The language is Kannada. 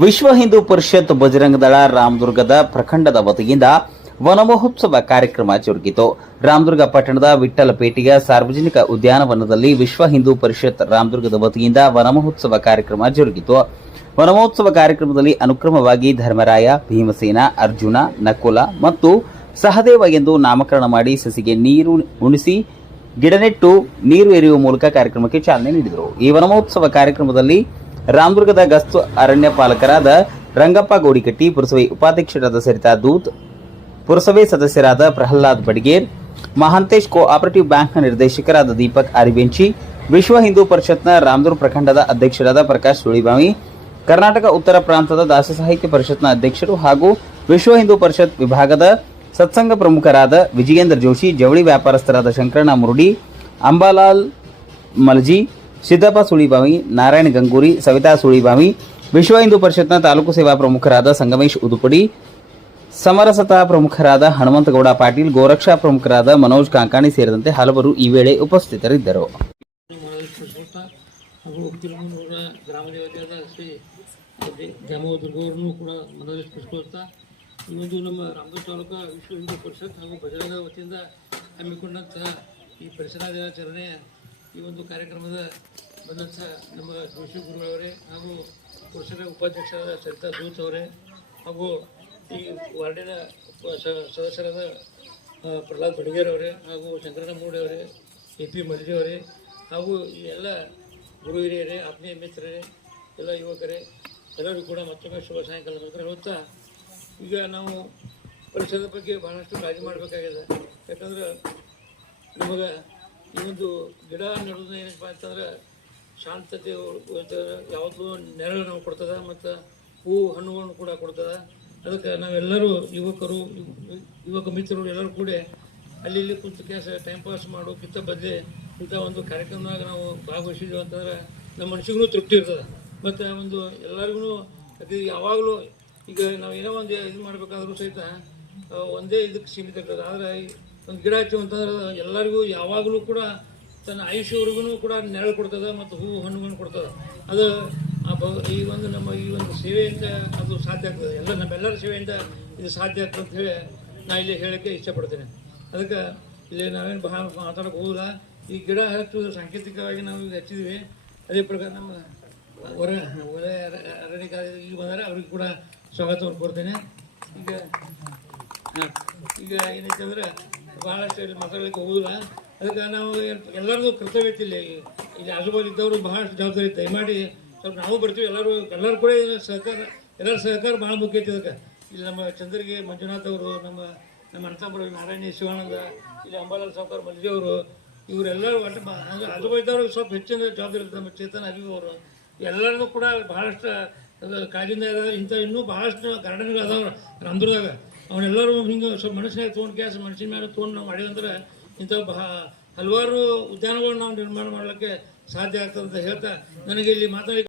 ವಿಶ್ವ ಹಿಂದೂ ಪರಿಷತ್ ಬಜರಂಗದಳ ರಾಮದುರ್ಗದ ಪ್ರಖಂಡದ ವತಿಯಿಂದ ವನಮಹೋತ್ಸವ ಕಾರ್ಯಕ್ರಮ ಜರುಗಿತು. ರಾಮದುರ್ಗ ಪಟ್ಟಣದ ವಿಠಲಪೇಟೆಯ ಸಾರ್ವಜನಿಕ ಉದ್ಯಾನವನದಲ್ಲಿ ವಿಶ್ವ ಹಿಂದೂ ಪರಿಷತ್ ರಾಮದುರ್ಗದ ವತಿಯಿಂದ ವನಮಹೋತ್ಸವ ಕಾರ್ಯಕ್ರಮ ಜರುಗಿತು. ವನಮಹೋತ್ಸವ ಕಾರ್ಯಕ್ರಮದಲ್ಲಿ ಅನುಕ್ರಮವಾಗಿ ಧರ್ಮರಾಯ, ಭೀಮಸೇನ, ಅರ್ಜುನ, ನಕುಲ ಮತ್ತು ಸಹದೇವ ಎಂದು ನಾಮಕರಣ ಮಾಡಿ ಸಸಿಗೆ ನೀರು ಉಣಿಸಿ, ಗಿಡನೆಟ್ಟು, ನೀರು ಎರೆಯುವ ಮೂಲಕ ಕಾರ್ಯಕ್ರಮಕ್ಕೆ ಚಾಲನೆ ನೀಡಿದರು. ಈ ವನಮಹೋತ್ಸವ ಕಾರ್ಯಕ್ರಮದಲ್ಲಿ ರಾಮದುರ್ಗದ ಗಸ್ತು ಅರಣ್ಯ ಪಾಲಕರಾದ ರಂಗಪ್ಪ ಗೋಡಿಕಟ್ಟಿ, ಪುರಸಭೆ ಉಪಾಧ್ಯಕ್ಷರಾದ ಸರಿತಾ ದೂತ್, ಪುರಸಭೆ ಸದಸ್ಯರಾದ ಪ್ರಹ್ಲಾದ್ ಬಡಿಗೇರ್, ಮಹಾಂತೇಶ್ ಕೋಆಪರೇಟಿವ್ ಬ್ಯಾಂಕ್ನ ನಿರ್ದೇಶಕರಾದ ದೀಪಕ್ ಅರಿಬೆಂಚಿ ವಿಶ್ವ ಹಿಂದೂ ಪರಿಷತ್ನ ರಾಮದುರ್ ಪ್ರಖಂಡದ ಅಧ್ಯಕ್ಷರಾದ ಪ್ರಕಾಶ್ ಸುಳಿಬಾವಿ ಕರ್ನಾಟಕ ಉತ್ತರ ಪ್ರಾಂತದ ದಾಸ ಸಾಹಿತ್ಯ ಪರಿಷತ್ನ ಅಧ್ಯಕ್ಷರು ಹಾಗೂ ವಿಶ್ವ ಹಿಂದೂ ಪರಿಷತ್ ವಿಭಾಗದ ಸತ್ಸಂಗ ಪ್ರಮುಖರಾದ ವಿಜಯೇಂದ್ರ ಜೋಶಿ, ಜವಳಿ ವ್ಯಾಪಾರಸ್ಥರಾದ ಶಂಕರಣ್ಣ ಮುರುಡಿ, ಅಂಬಾಲಾಲ್ ಮಲಜಿ ಸಿದ್ದಪ್ಪ ಸುಳಿಬಾವಿ, ನಾರಾಯಣ ಗಂಗೂರಿ, ಸವಿತಾ ಸುಳಿಬಾವಿ, ವಿಶ್ವ ಹಿಂದೂ ಪರಿಷತ್ನ ತಾಲೂಕು ಸೇವಾ ಪ್ರಮುಖರಾದ ಸಂಗಮೇಶ್ ಉದುಪಡಿ, ಸಮರಸತಾ ಪ್ರಮುಖರಾದ ಹನುಮಂತಗೌಡ ಪಾಟೀಲ್, ಗೋರಕ್ಷಾ ಪ್ರಮುಖರಾದ ಮನೋಜ್ ಕಾಂಕಾಣಿ ಸೇರಿದಂತೆ ಹಲವರು ಈ ವೇಳೆ ಉಪಸ್ಥಿತರಿದ್ದರು. ಈ ಪರಿಸರ ದಿನಾಚರಣೆಯ ಈ ಒಂದು ಕಾರ್ಯಕ್ರಮದ ಬಂದಂಥ ನಮ್ಮ ಜೋಶಿ ಗುರುಗಳವರೇ ಹಾಗೂ ಪುರುಷರ ಉಪಾಧ್ಯಕ್ಷರಾದ ಸರಿತಾ ದೂತ್ ಅವರೇ ಹಾಗೂ ಈ ವಾರ್ಡಿನ ಸದಸ್ಯರಾದ ಪ್ರಹ್ಲಾದ್ ಬಡಿಗೇರ್ ಅವರೇ ಹಾಗೂ ಮೂಡೆ ಅವರೇ, ಎ ಪಿ ಮಲ್ಲಿಯವರೇ ಹಾಗೂ ಈ ಎಲ್ಲ ಗುರು ಹಿರಿಯರೇ, ಆತ್ಮೀಯ ಮಿತ್ರರೇ, ಎಲ್ಲ ಯುವಕರೇ, ಎಲ್ಲರಿಗೂ ಕೂಡ ಮತ್ತೊಮ್ಮೆ ಶುಭ ಸಾಯಂಕಾಲ ಹೇಳ್ತಾ ಈಗ ನಾವು ಪರಿಸರದ ಬಗ್ಗೆ ಬಹಳಷ್ಟು ಕಾಳಜಿ ಮಾಡಬೇಕಾಗಿದೆ. ಯಾಕಂದ್ರೆ ನಮಗೆ ಈ ಒಂದು ಗಿಡ ನೆಡೋದು ಏನಪ್ಪ ಅಂತಂದ್ರೆ ಶಾಂತತೆ ಯಾವುದು ನೆರಳು ನಾವು ಕೊಡ್ತದೆ ಮತ್ತು ಹೂವು ಹಣ್ಣುಗಳನ್ನು ಕೂಡ ಕೊಡ್ತದೆ. ಅದಕ್ಕೆ ನಾವೆಲ್ಲರೂ ಯುವಕರು, ಯುವಕ ಮಿತ್ರರು ಎಲ್ಲರೂ ಕೂಡ ಅಲ್ಲಿ ಇಲ್ಲಿ ಕುಂತು ಕೆಲಸ ಟೈಮ್ ಪಾಸ್ ಮಾಡೋಕ್ಕಿಂತ ಬದಲೇ ಇಂಥ ಒಂದು ಕಾರ್ಯಕ್ರಮದಾಗ ನಾವು ಭಾಗವಹಿಸಿದ್ವಿ ಅಂತಂದ್ರೆ ನಮ್ಮ ಮನಸ್ಸಿಗೂ ತೃಪ್ತಿ ಇರ್ತದೆ. ಮತ್ತು ಒಂದು ಎಲ್ಲರಿಗೂ ಅದು ಯಾವಾಗಲೂ ಈಗ ನಾವು ಏನೋ ಒಂದು ಇದು ಮಾಡಬೇಕಾದ್ರೂ ಸಹಿತ ಒಂದೇ ಇದಕ್ಕೆ ಸೀಮಿತ ಇರ್ತದೆ. ಆದರೆ ಒಂದು ಗಿಡ ಹಚ್ಚು ಅಂತಂದ್ರೆ ಎಲ್ಲರಿಗೂ ಯಾವಾಗಲೂ ಕೂಡ ತನ್ನ ಆಯುಷ್ಯವರೆಗೂ ಕೂಡ ನೆರಳು ಕೊಡ್ತದೆ ಮತ್ತು ಹೂವು ಹಣ್ಣುಗಳನ್ನು ಕೊಡ್ತದೆ. ಅದು ಆ ಬ ಈ ಒಂದು ನಮ್ಮ ಈ ಒಂದು ಸೇವೆಯಿಂದ ಅದು ಸಾಧ್ಯ ಆಗ್ತದೆ. ಎಲ್ಲ ನಮ್ಮೆಲ್ಲರ ಸೇವೆಯಿಂದ ಇದು ಸಾಧ್ಯ ಆಗ್ತದೆ ಅಂತ ಹೇಳಿ ನಾ ಇಲ್ಲಿ ಹೇಳೋಕ್ಕೆ ಇಷ್ಟಪಡ್ತೇನೆ. ಅದಕ್ಕೆ ಇಲ್ಲಿ ನಾವೇನು ಬಹಳ ಮಾತಾಡೋಕೆ ಹೋಗಿಲ್ಲ ಈ ಗಿಡ ಹಚ್ಚುವುದು ಸಾಂಕೇತಿಕವಾಗಿ ನಾವು ಈಗ ಹಚ್ಚಿದ್ವಿ ಅದೇ ಪ್ರಕಾರ ನಮ್ಮ ಹೊರ ಹೊರ ಅರಣ್ಯಕಾರ ಈಗ ಬಂದರೆ ಅವ್ರಿಗೆ ಕೂಡ ಸ್ವಾಗತವನ್ನು ಕೊಡ್ತೇನೆ ಈಗ ಈಗ ಏನೈತೆ ಅಂದ್ರೆ ಭಾಳಷ್ಟು ಇಲ್ಲಿ ಮಾತಾಡಲಿಕ್ಕೆ ಹೋಗುದಿಲ್ಲ. ಅದಕ್ಕೆ ನಾವು ಎಲ್ಲರದು ಕರ್ತವ್ಯ ಇಲ್ಲಿ. ಇಲ್ಲಿ ಆಜುಬಾಜು ಇದ್ದವರು ಬಹಳಷ್ಟು ಜವಾಬ್ದಾರಿ ದಯಮಾಡಿ ಸ್ವಲ್ಪ ನಾವು ಬರ್ತೀವಿ. ಎಲ್ಲರೂ ಎಲ್ಲರೂ ಕೂಡ ಸಹಕಾರ, ಎಲ್ಲರ ಸಹಕಾರ ಭಾಳ ಮುಖ್ಯ ಐತಿ ಅದಕ್ಕೆ ಇಲ್ಲಿ ನಮ್ಮ ಚಂದ್ರಿಗೆ ಮಂಜುನಾಥ್ ಅವರು, ನಮ್ಮ ನಮ್ಮ ಅಣ್ಣತಮ್ಮರು, ನಾರಾಯಣಿ ಶಿವಾನಂದ, ಇಲ್ಲಿ ಅಂಬಾಲಾಲ್ ಸಾವ್ಕಾರ ಅವರು, ಇವರೆಲ್ಲರೂ ಒಟ್ಟು ಹಂಗೆ ಅಂದ್ರೆ ಆಜುಬಾಜು ಸ್ವಲ್ಪ ಹೆಚ್ಚಿನ ಜವಾಬ್ದಾರಿ ನಮ್ಮ ಚೇತನ್ ಅಭಿವ್ ಅವರು ಎಲ್ಲರನ್ನೂ ಕೂಡ ಭಾಳಷ್ಟು ಕಾಜಿಂದ ಇಂಥ ಇನ್ನೂ ಭಾಳಷ್ಟು ಗಾರ್ಡನ್ಗಳು ಅದಾವೆ ರಾಮದುರ್ದಾಗ ಅವನ್ನೆಲ್ಲರೂ ಹಿಂಗೆ ಸ್ವಲ್ಪ ಮನಸ್ಸಿನಾಗ ತೊಗೊಂಡು ಕ್ಯಾಸ್ ಮನಸ್ಸಿನ ಮೇಲೆ ತೊಗೊಂಡು ನಾವು ಮಾಡಿದಂದ್ರೆ ಇಂಥ ಬಹ ಹಲವಾರು ಉದ್ಯಾನಗಳನ್ನು ನಾವು ನಿರ್ಮಾಣ ಮಾಡಲಿಕ್ಕೆ ಸಾಧ್ಯ ಆಗ್ತದೆ ಅಂತ ಹೇಳ್ತಾ, ನನಗೆ ಇಲ್ಲಿ ಮಾತಾಡಿ